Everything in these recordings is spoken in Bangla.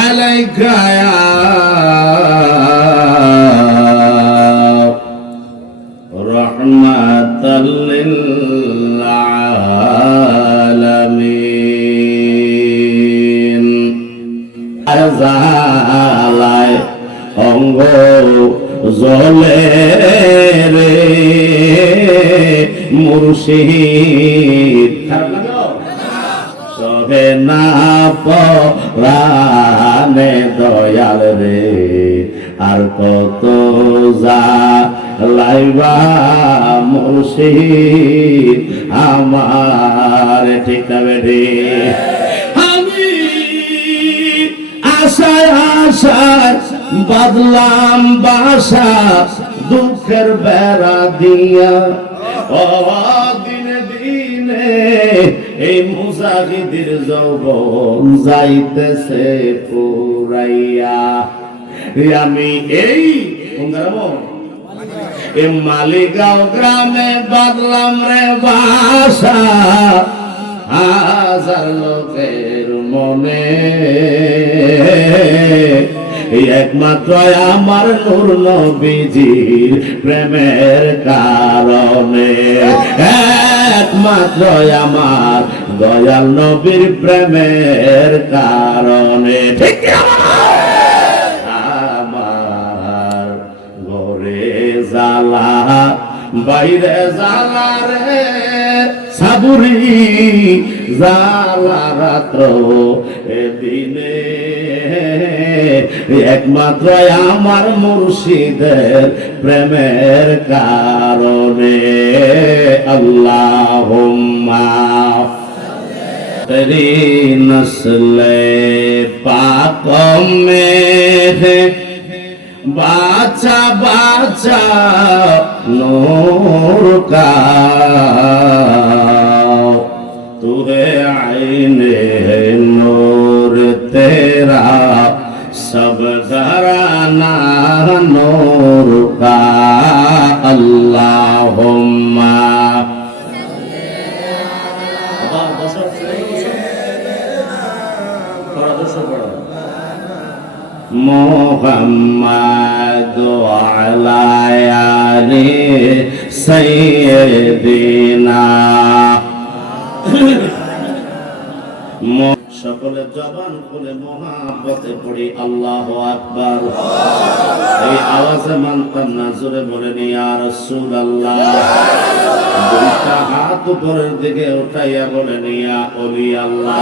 عليك يا رحمة للعالمين জালায় অঙ্গ জলে রে মুর্শিদ সবে না পরানে দয়াল রে। আর কত যা লাইবা মুর্শিদ আমার ঠিক বেডি আমি আশায় আশায় বাদলাম বাসা, দুঃখের বেড়া দিয়া। মুজাহিদের যৌবন যাইতেছে পুরাইয়া। আমি এই এ মালিগাঁও গ্রামে বাদলাম রে বাসা। হাজার লোকের মনে। একমাত্র আমার নূর নবীজির প্রেমের কারণে। একমাত্র আমার দয়াল নবীর প্রেমের কারণে। আমার ঘরে জ্বালা, বাইরে জ্বালা রে, সাবুরি জ্বালা রাত্র, এদিনে একমাত্র আমার মুর্শিদের প্রেমের কারণে আল্লাহ तेरी नस्ल पाक में है बाचा बाचा नूर का মোহাম্মদ আলায়ালি সৈয়দিনা সকলের জবান খুলে মহাব্বতে পড়ি, আল্লাহ আকবার। এই আওয়াজে মানতাম না, জোরে বলে নি আর রসুল আল্লাহ দুইটা হাত উপরের দিকে উঠাইয়া বলে নিয়া অলি আল্লাহ।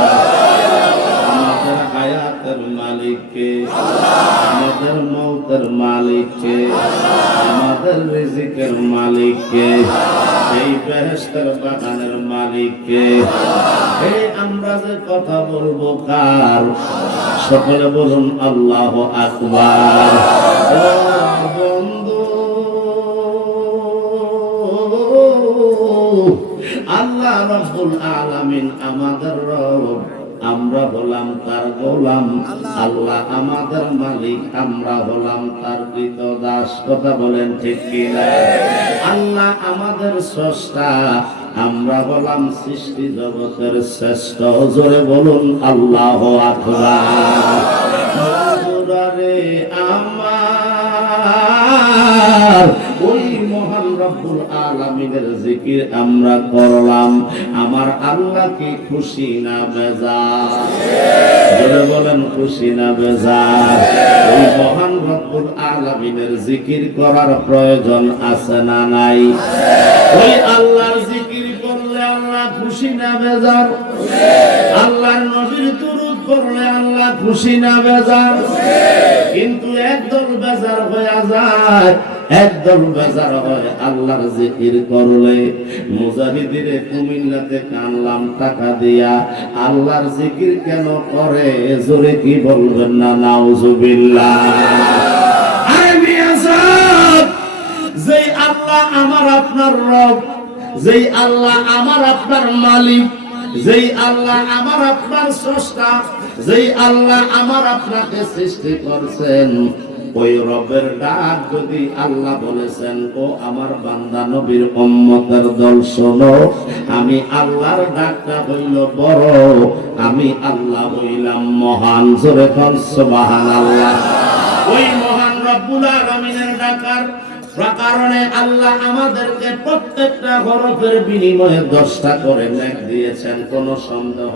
হায়াতের মালিককে আমাদের মৌতের মালিককে আমাদের রিজিকের মালিককে, এই বেহেস্তের বাগানের মালিককে। এই আমরা যে কথা বলব কার? সকলে বলুন, আল্লাহ আকবার। আল্লাহ রব্বুল আলামিন আমাদের রব আমরা হলাম তার গোলাম। আল্লাহ। আমাদের মালিক আমরা হলাম তার কৃত দাস। কথা বলেন ঠিক কিনা? আল্লাহ। আমাদের স্রষ্টা আমরা হলাম সৃষ্টি জগতের শ্রেষ্ঠ। জোরে বলুন আল্লাহ আকবার। আমার। রব্বুল আলামিনের জিকির আমরা করলাম। আমার খুশি না বেজার? বলে বলেন, খুশি না মহান রব্বুল আলামিনের জিকির করার প্রয়োজন আছে না নাই? ওই আল্লাহর জিকির করলে আল্লাহ খুশি না বেজার? আল্লাহর নবীর তুরুদ করলে আল্লাহ খুশি না বেজার? কিন্তু একদল বেজার হয়ে যায়। একদল বেজার হয় আল্লাহর জিকির করলে। মুজাহিদিরে কুমিল্লাতে কানলাম টাকা দিয়া। আল্লাহর জিকির কেন করে? জোরে কি বলবেন না? নাউজুবিল্লাহ। যেই আল্লাহ আমার আপনার রব, যেই আল্লাহ আমার আপনার মালিক, যেই আল্লাহ আমার আপনার স্রষ্টা, যেই আল্লাহ আমার আপনাকে সৃষ্টি করছেন ওই রবের ডাক যদি আল্লাহ বলেছেন, ও আমার বান্দা নবীর উম্মতের দল, শোনো, আমি আল্লাহর ডাকটা হইল বড়, আমি আল্লাহ হইলাম মহান। জোরে কর সুবহানাল্লাহ। ওই মহান রব্বুল আলামিনের ডাকার কারণে আল্লাহ আমাদেরকে প্রত্যেকটা হরফের বিনিময়ে দশটা করে নেক দিয়েছেন, কোনো সন্দেহ?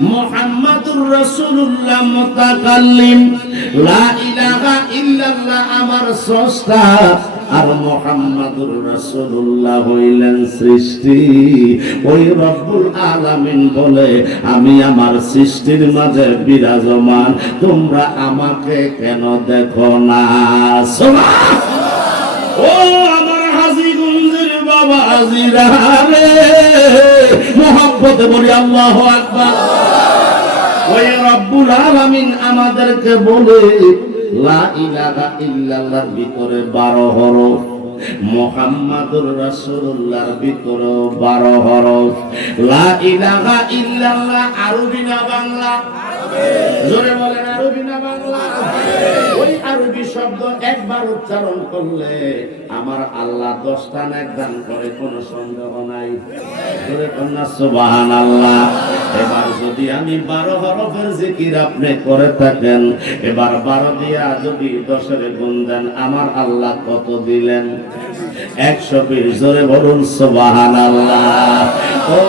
মুহাম্মাদুর রাসূলুল্লাহ মুতাকাল্লিম। লা ইলাহা ইল্লাল্লাহ আমার স্রষ্টা। আর মুহাম্মাদুর রাসূলুল্লাহ হইলেন সৃষ্টি। ওই রব্বুল আলামিন বলে, আমি আমার সৃষ্টির মাঝে বিরাজমান। তোমরা আমাকে কেন দেখো না? সুবহান ও হাজিগঞ্জের রে। বলি আল্লাহ আকবার। ওই রব্বুল আলামিন আমাদেরকে বলে, লা ইলাহা ইল্লাল্লাহর ভিতরে 12 হরফ, মোহাম্মদুর রাসূলুল্লাহর ভিতরে 12 হরফ। লা ইলাহা ইল্লাল্লাহ, আরবি না বাংলা? জোরে বলেন আরবি না বাংলা? ওই আরবি শব্দ একবার উচ্চারণ করলে আমার আল্লাহ দশটা নেক দান করে কোনো সন্দেহ নাই। জোরে কন্যা সুবহান আল্লাহ এবার যদি আমি বারো হরফের জিকির আপনি করে থাকেন এবার বারো দিয়া যদি দশের গুণ দেন আমার আল্লাহ কত দিলেন? একশো বিশ জোরে বলুন সুবহান আল্লাহ ও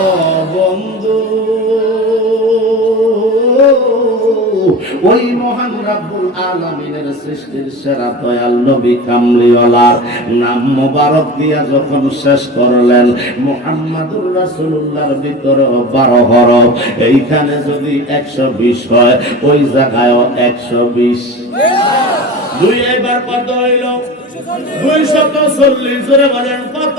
ওই মহান রাব্বুল আলামিনের সৃষ্টির সেরা দয়াল নবী কামলিওয়ালার নাম মোবারক দিয়া যখন শেষ করলেন, মুহাম্মাদুর রাসূলুল্লাহর ভিতরে বারো হরফ। এইখানে যদি একশো বিশ হয়, ওই জায়গায়ও একশো বিশ। দুই এবার কত হইল? দুইশত চল্লিশ। জোরে বলেন, কত?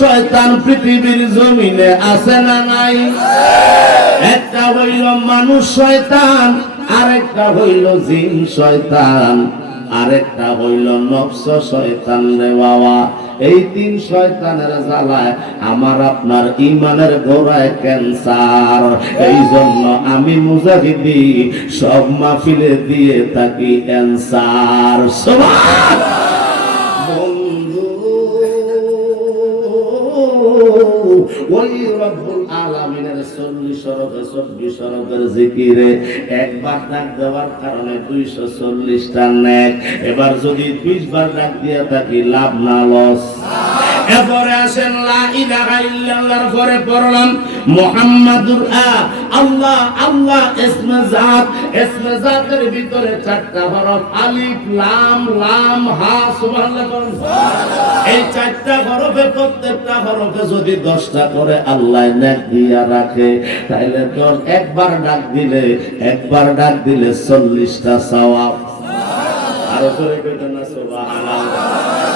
শয়তান পৃথিবীর জমিনে আছে না নাই? একটা হইল মানুষ শয়তান, আরেকটা হইল জিন শয়তান, আরেকটা হইল নফস শয়তান রে বাবা। এই তিন শয়তানের জ্বালায় আমার আপনার ইমানের গোড়ায় ক্যান্সার। এই জন্য আমি মুজাহিদি সব মাহফিলে দিয়ে থাকি ক্যান্সার। সবার ওই রব্বুল আলামিনের চল্লিশ শরফে চব্বিশ শরফের জিকিরে একবার ডাক দেওয়ার কারণে দুইশো চল্লিশটা নেক। এবার যদি বিশ বার ডাক দিয়া থাকি, লাভ না, লস। এরপরে আসেন, লা পরে পড়লাম, মুহাম্মাদুর আল্লাহ আল্লাহ, ইসমে জাত ভিতরে চারটা হরফ, আলিফ, লাম লাম, হা, সুবহানাল্লাহ এই চারটা হরফে প্রত্যেকটা হরফে যদি দশটা করে আল্লাহ নেক দিয়া রাখে তাহলে তোর একবার ডাক দিলে, একবার ডাক দিলে চল্লিশটা সওয়াব। আরও করে কইতেন না, সুবহানাল্লাহ।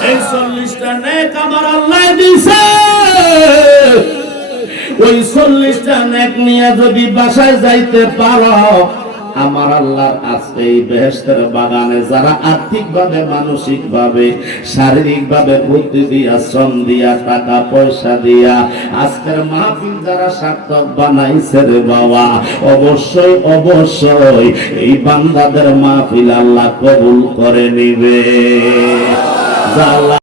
এই চল্লিশটা নেক আমার আল্লাহ দিছে। ওই চল্লিশটা নেক নিয়ে যদি বাসায় যাইতে পারো, আমার আল্লাহ আজকে এই বেহেস্তের বাগানে যারা আর্থিক ভাবে মানসিক ভাবে শারীরিক ভাবে বুদ্ধি দিয়া, শ্রম দিয়া, টাকা পয়সা দিয়া, আজকের মাহফিল যারা সার্থক বানাইছে রে বাবা, অবশ্যই অবশ্যই এই বান্দাদের মাহফিল আল্লাহ কবুল করে নিবে। যা আল্লাহ